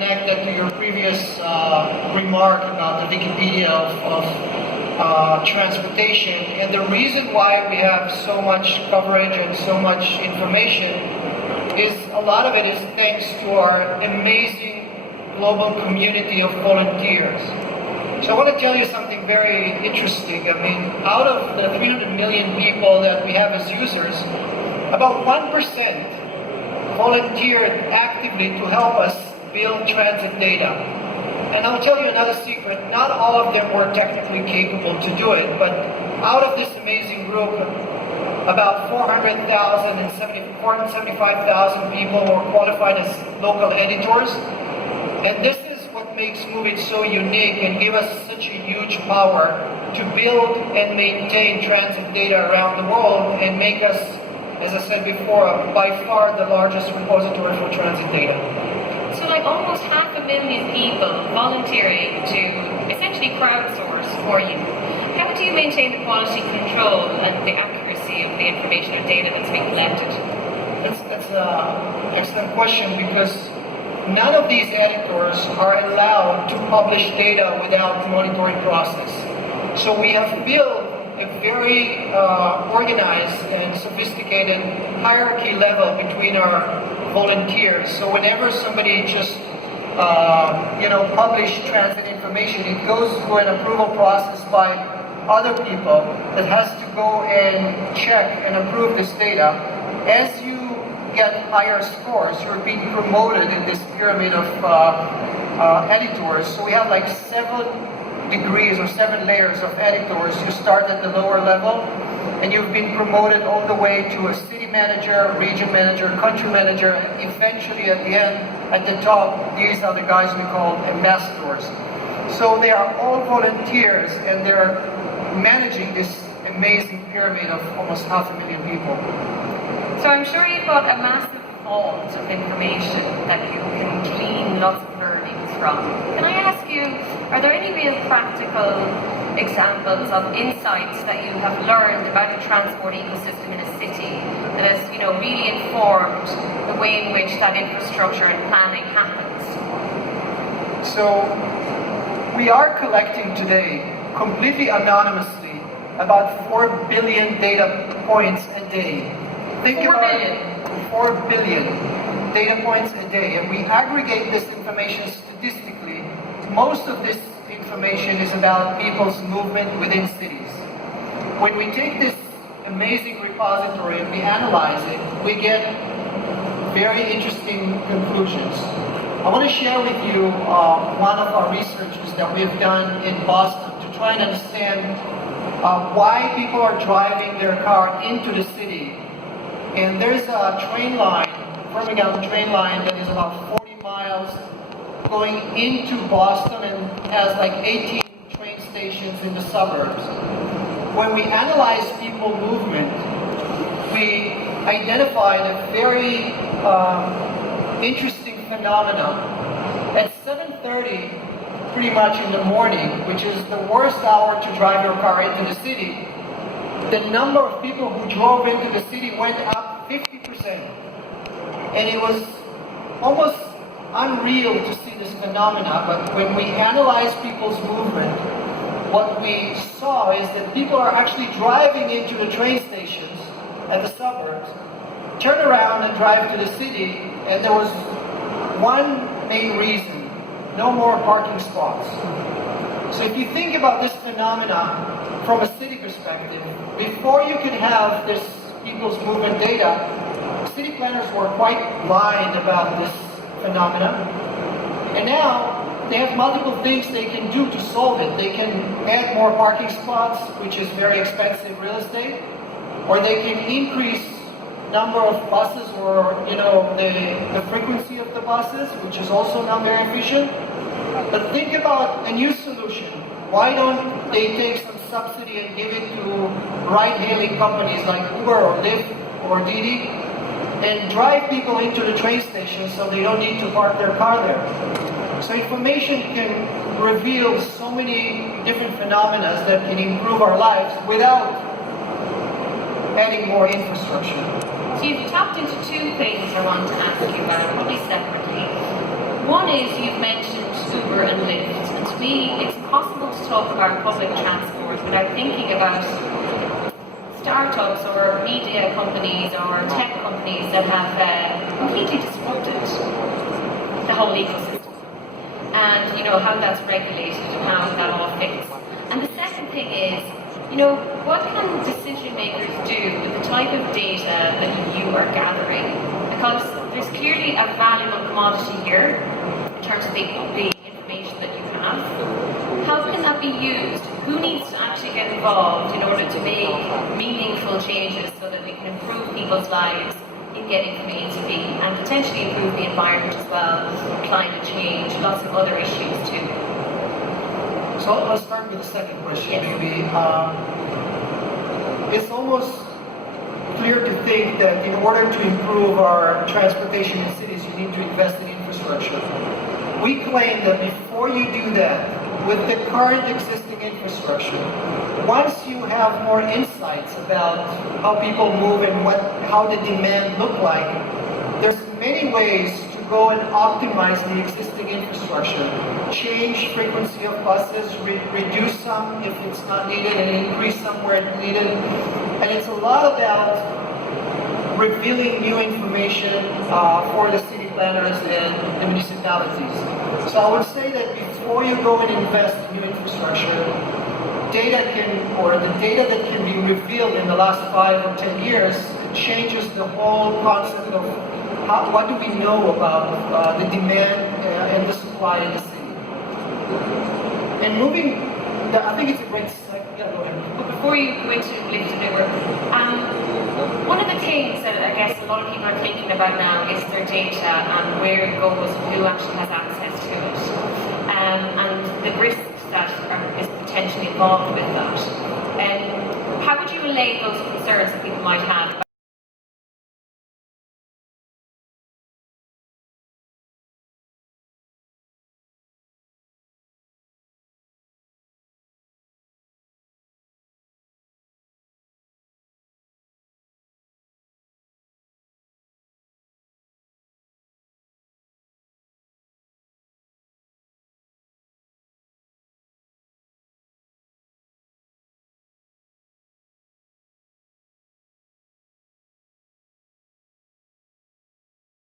connect that to your previous remark about the Wikipedia of transportation. And the reason why we have so much coverage and so much information is a lot of it is thanks to our amazing global community of volunteers. So I want to tell you something very interesting. I mean, out of the 300 million people that we have as users, about 1% volunteered actively to help us build transit data. And I'll tell you another secret, not all of them were technically capable to do it, but out of this amazing group, about 475,000 people were qualified as local editors. And this is what makes Moovit so unique and give us such a huge power to build and maintain transit data around the world and make us, as I said before, by far the largest repository for transit data. So like almost 500,000 people volunteering to essentially crowdsource for you. How do you maintain the quality control and the accuracy of the information or data that's being collected? That's an excellent question, because none of these editors are allowed to publish data without monitoring process. So we have built a very organized and sophisticated hierarchy level between our volunteers. So whenever somebody just publish transit information, it goes through an approval process by other people that has to go and check and approve this data. As you get higher scores, you're being promoted in this pyramid of editors. So we have like 7 degrees or 7 layers of editors. You start at the lower level and you've been promoted all the way to a city manager, region manager, country manager, and eventually at the end, at the top, these are the guys we call ambassadors. So they are all volunteers and they're managing this amazing pyramid of almost 500,000 people. So I'm sure you've got a massive vault of information that you can glean lots of learnings from. Can I ask you, are there any real practical examples of insights that you have learned about the transport ecosystem in a city that has, really informed the way in which that infrastructure and planning happens? So we are collecting today, completely anonymously, about 4 billion data points a day. Think 4 about billion. 4 billion data points a day, and we aggregate this information statistically. Most of this information is about people's movement within cities. When we take this amazing repository and we analyze it, we get very interesting conclusions. I want to share with you one of our researches that we've done in Boston to try and understand why people are driving their car into the city. And there's a train line, Birmingham train line, that is about 40 miles going into Boston and has like 18 train stations in the suburbs. When we analyze people movement, we identified a very interesting phenomenon. At 7:30, pretty much in the morning, which is the worst hour to drive your car into the city, the number of people who drove into the city went up 50%. And it was almost unreal to see this phenomena, but when we analyze people's movement, what we saw is that people are actually driving into the train stations at the suburbs, turn around and drive to the city, and there was one main reason: no more parking spots. So if you think about this phenomena from a city perspective, before you can have this people's movement data, city planners were quite blind about this phenomena. And now they have multiple things they can do to solve it. They can add more parking spots, which is very expensive real estate, or they can increase number of buses, or the frequency of the buses, which is also not very efficient. But think about a new solution. Why don't they take some subsidy and give it to ride-hailing companies like Uber or Lyft or Didi and drive people into the train station so they don't need to park their car there? So information can reveal so many different phenomena that can improve our lives without adding more infrastructure. So you've tapped into 2 things I want to ask you about, probably separately. One is you've mentioned Uber and Lyft, and to me it's impossible to talk about public transport without thinking about startups or media companies or tech companies that have completely disrupted the whole ecosystem, and how that's regulated and how that all fits. And the second thing is, what can decision makers do with the type of data that you are gathering? Because there's clearly a valuable commodity here in terms of the information that you have. How can that be used? Who needs to actually get involved in order to make meaningful changes so that we can improve people's lives in getting from A to B, and potentially improve the environment as well, climate change, lots of other issues too? So I'll start with the second question, Yes. maybe. It's almost clear to think that in order to improve our transportation in cities, you need to invest in infrastructure. We claim that before you do that, with the current existing infrastructure, once you have more insights about how people move and how the demand look like, there's many ways to go and optimize the existing infrastructure. Change frequency of buses, reduce some if it's not needed, and increase some where it's needed. And it's a lot about revealing new information for the city planners and the municipalities. So I would say that before you go and invest in new infrastructure, the data that can be revealed in the last 5 or 10 years changes the whole concept of what do we know about the demand and the supply in the city. And I think it's a great cycle. Yeah, go ahead. But before you go into Lyft and Uber, one of the things that I guess a lot of people are thinking about now is their data and where it goes and who actually has access to it, and the risks that is potentially involved with that. How would you allay those concerns that people might have?